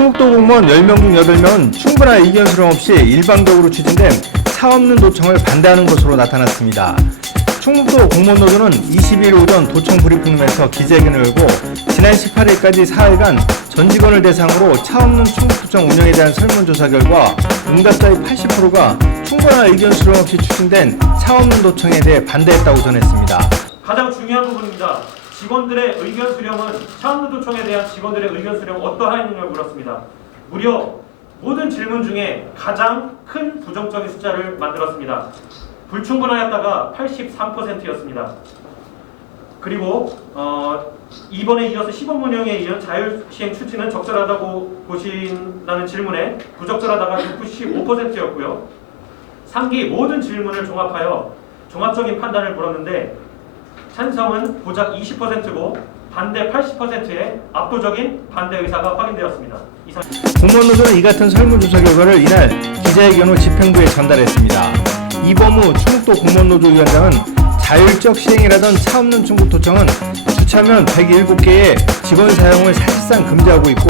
충북도 공무원 10명 중 8명은 충분한 의견 수렴 없이 일방적으로 추진된 차 없는 도청을 반대하는 것으로 나타났습니다. 충북도 공무원노조는 22일 오전 도청 브리핑룸에서 기자회견을 열고 지난 18일까지 4일간 전 직원을 대상으로 차 없는 충북도청 운영에 대한 설문조사 결과 응답자의 80%가 충분한 의견 수렴 없이 추진된 차 없는 도청에 대해 반대했다고 전했습니다. 가장 중요한 부분입니다. 직원들의 의견 수렴은 차 없는 도청에 대한 직원들의 의견 수렴은 어떠한걸 물었습니다. 무려 모든 질문 중에 가장 큰 부정적인 숫자를 만들었습니다. 불충분하였다가 83%였습니다. 그리고 이번에 이어서 시범운영에 이은 자율시행 추진은 적절하다고 보신다는 질문에 부적절하다가 95%였고요. 상기 모든 질문을 종합하여 종합적인 판단을 물었는데 찬성은 고작 20%고 반대 80%의 압도적인 반대 의사가 확인되었습니다. 공무원노조는 이 같은 설문조사 결과를 이날 기자회견 후 집행부에 전달했습니다. 이범우 충북도 공무원노조위원장은 자율적 시행이라던 차 없는 충북도청은 주차면 107개의 직원 사용을 사실상 금지하고 있고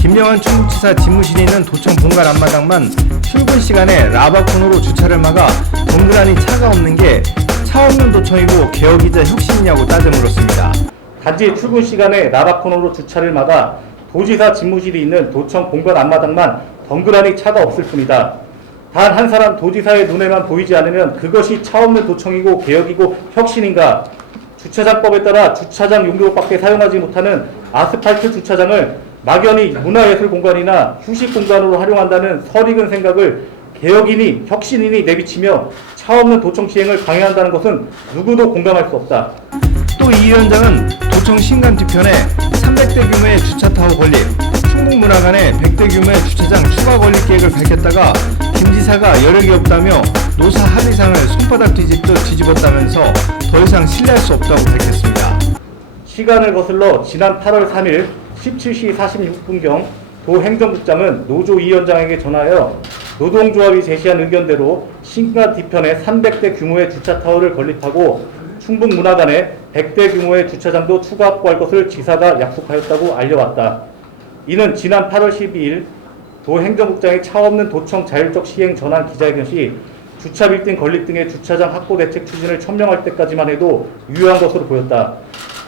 김영환 충북지사 집무실이 있는 도청 본관 앞마당만 출근 시간에 라바콘으로 주차를 막아 덩그러니 차가 없는 게 차 없는 도청이고 개혁이자 혁신이냐고 따져 물었습니다. 단지 출근 시간에 라바콘으로 주차를 막아 도지사 집무실이 있는 도청 본관 앞마당만 덩그러니 차가 없을 뿐이다. 단 한 사람 도지사의 눈에만 보이지 않으면 그것이 차 없는 도청이고 개혁이고 혁신인가? 주차장법에 따라 주차장 용도밖에 사용하지 못하는 아스팔트 주차장을 막연히 문화예술 공간이나 휴식 공간으로 활용한다는 설익은 생각을 개혁이니 혁신이니 내비치며 차 없는 도청 시행을 강행한다는 것은 누구도 공감할 수 없다. 또 이 위원장은 도청 신간 뒤편에 300대 규모의 주차타워 건립, 충북문화관에 100대 규모의 주차장 추가 건립 계획을 밝혔다가 김 지사가 여력이 없다며 노사 합의상을 손바닥 뒤집듯 뒤집었다면서 더 이상 신뢰할 수 없다고 밝혔습니다. 시간을 거슬러 지난 8월 3일 17시 46분경 도 행정국장은 노조 위원장에게 전하여 노동조합이 제시한 의견대로 신간 뒤편에 300대 규모의 주차타워를 건립하고 충북문화관에 100대 규모의 주차장도 추가 확보할 것을 지사가 약속하였다고 알려왔다. 이는 지난 8월 12일 도 행정국장이 차 없는 도청 자율적 시행 전환 기자회견 시 주차 빌딩 건립 등의 주차장 확보 대책 추진을 천명할 때까지만 해도 유효한 것으로 보였다.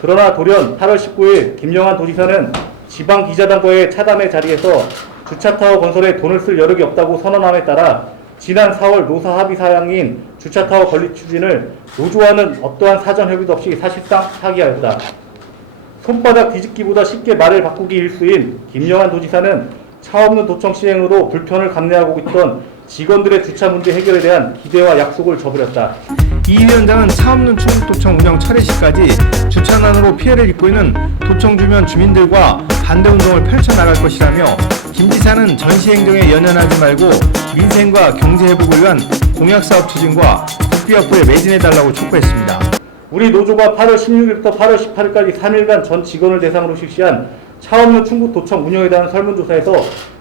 그러나 돌연 8월 19일 김영환 도지사는 지방기자단과의 차담회 자리에서 주차타워 건설에 돈을 쓸 여력이 없다고 선언함에 따라 지난 4월 노사 합의 사항인 주차타워 건립 추진을 노조와는 어떠한 사전 협의도 없이 사실상 파기하였다. 손바닥 뒤집기보다 쉽게 말을 바꾸기 일수인 김영환 도지사는 차 없는 도청 시행으로 불편을 감내하고 있던 직원들의 주차 문제 해결에 대한 기대와 약속을 저버렸다. 이 위원장은 차 없는 충북도청 운영 철회 시까지 주차난으로 피해를 입고 있는 도청 주변 주민들과 반대운동을 펼쳐나갈 것이라며 김 지사는 전시행정에 연연하지 말고 민생과 경제회복을 위한 공약사업 추진과 국비확보에 매진해달라고 촉구했습니다. 우리 노조가 8월 16일부터 8월 18일까지 3일간 전 직원을 대상으로 실시한 차 없는 충북도청 운영에 대한 설문조사에서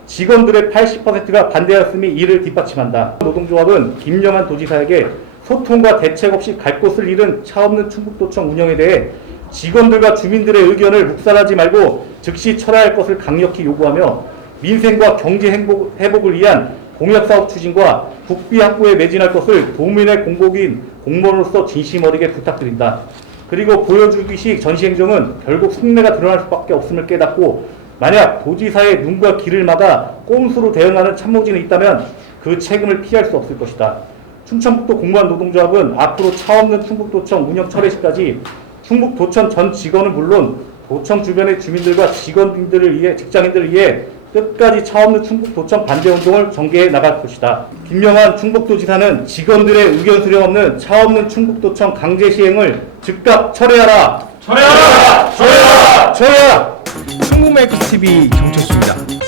직원들의 80%가 반대하였음이 이를 뒷받침한다. 노동조합은 김영환 도지사에게 소통과 대책 없이 갈 곳을 잃은 차 없는 충북도청 운영에 대해 직원들과 주민들의 의견을 묵살하지 말고 즉시 철회할 것을 강력히 요구하며 민생과 경제 회복을 위한 공약사업 추진과 국비 확보에 매진할 것을 도민의 공복인 공무원으로서 진심 어리게 부탁드린다. 그리고 보여주기식 전시행정은 결국 속내가 드러날 수밖에 없음을 깨닫고 만약 도지사의 눈과 귀를 막아 꼼수로 대응하는 참모진이 있다면 그 책임을 피할 수 없을 것이다. 충청북도 공무원 노동조합은 앞으로 차 없는 충북도청 운영 철회 시까지 충북도청 전 직원은 물론 도청 주변의 주민들과 직장인들을 위해 끝까지 차 없는 충북도청 반대운동을 전개해 나갈 것이다. 김영환 충북도지사는 직원들의 의견 수렴 없는 차 없는 충북도청 강제 시행을 즉각 철회하라! 철회하라! 철회하라! 철회하라! 충북메이커스 TV 경철수입니다.